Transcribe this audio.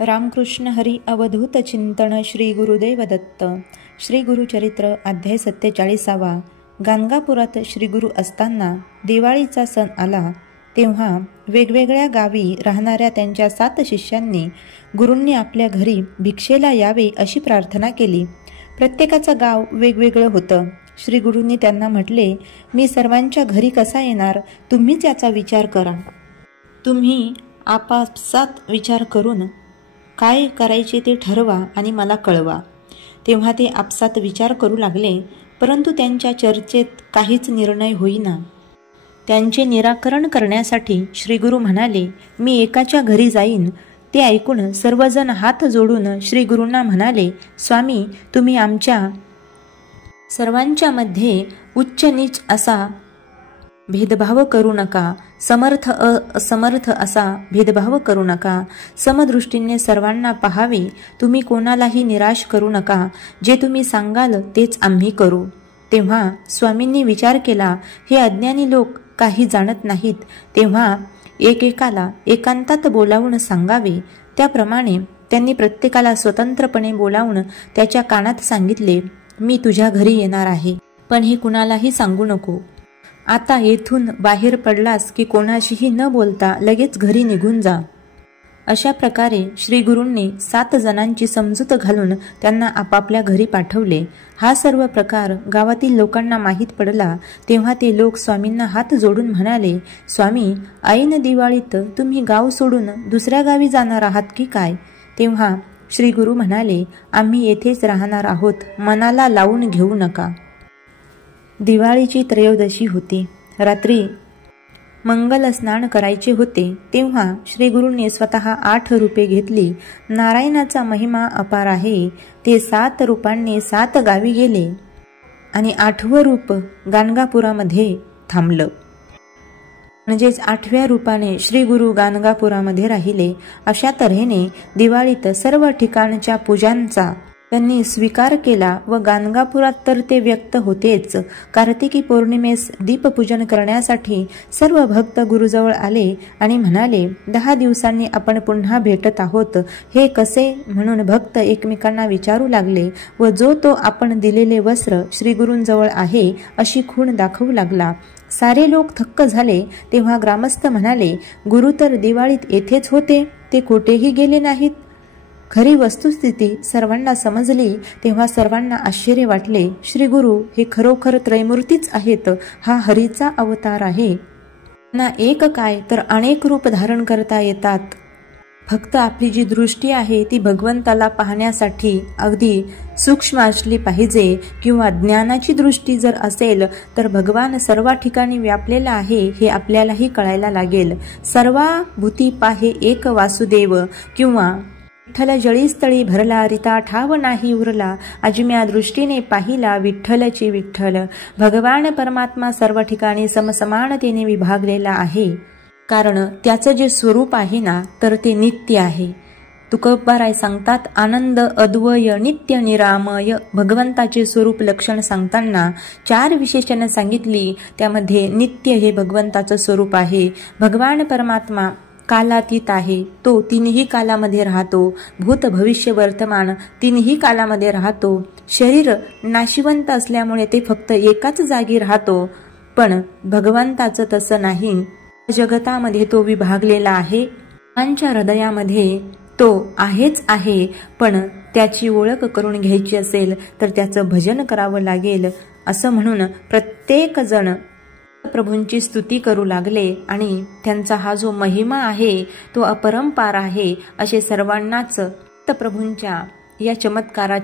रामकृष्ण हरी अवधूत चिंतन श्री गुरुदेव दत्त. श्री गुरुचरित्र अध्याय 47. गाणगापुरात श्री गुरु असताना दिवाळीचा सण आला तेव्हा वेगवेगळ्या गावी राहणाऱ्या त्यांच्या 7 शिष्यांनी गुरूंनी आपल्या घरी भिक्षेला यावे अशी प्रार्थना केली. प्रत्येकाचं गाव वेगवेगळं होतं. श्री गुरूंनी त्यांना म्हटले, मी सर्वांच्या घरी कसा येणार, तुम्हीच याचा विचार करा. तुम्ही आपापसात विचार करून काय करायचे ते ठरवा आणि मला कळवा. तेव्हा ते आपसात विचार करू लागले, परंतु त्यांच्या चर्चेत काहीच निर्णय होईना. त्यांचे निराकरण करण्यासाठी श्री गुरु म्हणाले, मी एकाच्या घरी जाईन. ते ऐकून सर्वजण हात जोडून श्री गुरूंना म्हणाले, स्वामी, तुम्ही आमच्या सर्वांच्या मध्ये उच्च नीच असा भेदभाव करू नका, समर्थ असमर्थ असा भेदभाव करू नका. समदृष्टीने सर्वांना पाहावे. तुम्ही कोणालाही निराश करू नका. जे तुम्ही सांगाल तेच आम्ही करू. तेव्हा स्वामींनी विचार केला, हे अज्ञानी लोक काही जाणत नाहीत, तेव्हा एकेकाला एकांतात बोलावून सांगावे. त्याप्रमाणे त्यांनी प्रत्येकाला स्वतंत्रपणे बोलावून त्याच्या कानात सांगितले, मी तुझ्या घरी येणार आहे, पण हे कुणालाही सांगू नको. आता येथून बाहेर पडलास की कोणाशीही न बोलता लगेच घरी निघून जा. अशा प्रकारे श्री गुरूंनी 7 जणांची समजूत घालून त्यांना आपापल्या घरी पाठवले. हा सर्व प्रकार गावातील लोकांना माहीत पडला तेव्हा ते लोक स्वामींना हात जोडून म्हणाले, स्वामी, ऐन दिवाळीत तुम्ही गाव सोडून दुसऱ्या गावी जाणार आहात की काय? तेव्हा श्री गुरु म्हणाले, आम्ही येथेच राहणार आहोत, मनाला लावून घेऊ नका. दिवाळीची त्रयोदशी होती. रात्री मंगल स्नान करायचे होते तेव्हा श्री गुरूंनी स्वतः 8 रूपे घेतली. नारायणाचा महिमा अपार आहे. ते 7 रूपांनी 7 गावी गेले आणि 8वं रूप गाणगापुरामध्ये थांबलं. म्हणजेच 8व्या रूपाने श्री गुरु गाणगापुरामध्ये राहिले. अशा तऱ्हेने दिवाळीत सर्व ठिकाणच्या पूजांचा त्यांनी स्वीकार केला व गाणगापुरात तर ते व्यक्त होतेच. कार्तिकी पौर्णिमेस दीपपूजन करण्यासाठी सर्व भक्त गुरुजवळ आले आणि म्हणाले, 10 दिवसांनी आपण पुन्हा भेटत आहोत, हे कसे म्हणून भक्त एकमेकांना विचारू लागले व जो तो आपण दिलेले वस्त्र श्री गुरूंजवळ आहे अशी खूण दाखवू लागला. सारे लोक थक्क झाले. तेव्हा ग्रामस्थ म्हणाले, गुरु तर दिवाळीत येथेच होते, ते कोठेही गेले नाहीत. खरी वस्तुस्थिती सर्वांना समजली तेव्हा सर्वांना आश्चर्य वाटले. श्री गुरु हे खरोखर त्रैमूर्तीच आहेत. हा हरीचा अवतार आहे. ना एक काय तर अनेक रूप धारण करता येतात. फक्त आपली जी दृष्टी आहे ती भगवंताला पाहण्यासाठी अगदी सूक्ष्म असली पाहिजे, किंवा ज्ञानाची दृष्टी जर असेल तर भगवान सर्व ठिकाणी व्यापलेला आहे हे आपल्यालाही कळायला लागेल. सर्वाभूती पाहे एक वासुदेव, किंवा विठ्ठल जळीस्थळी भरला, रिता ठाव नाही उरला, अजम्या दृष्टीने पाहिला विठ्ठलची विठ्ठल. भगवान परमात्मा सर्व ठिकाणी समसमानतेने विभागलेला आहे, कारण त्याचं जे स्वरूप आहे ना तर ते नित्य आहे. तुकोबाराय सांगतात, आनंद अद्वय नित्य निरामय. भगवंताचे स्वरूप लक्षण सांगताना 4 विशेषण सांगितली. त्यामध्ये नित्य हे भगवंताचं स्वरूप आहे. भगवान परमात्मा कालातीत आहे. तो 3ही कालामध्ये राहतो. भूत भविष्य वर्तमान 3ही कालामध्ये राहतो. शरीर नाशिवंत असल्यामुळे ते फक्त एकाच जागी राहतो, पण भगवंताचं तसं नाही. जगतामध्ये तो विभागलेला आहे. आमच्या हृदयामध्ये तो आहेच आहे, पण त्याची ओळख करून घ्यायची असेल तर त्याचं भजन करावं लागेल. असं म्हणून प्रत्येक जण प्रभूंची स्तुती करू लागले आणि त्यांचा हा जो महिमा आहे तो अपरंपार आहे असे सर्वांनाच प्रभूंच्या या चमत्काराची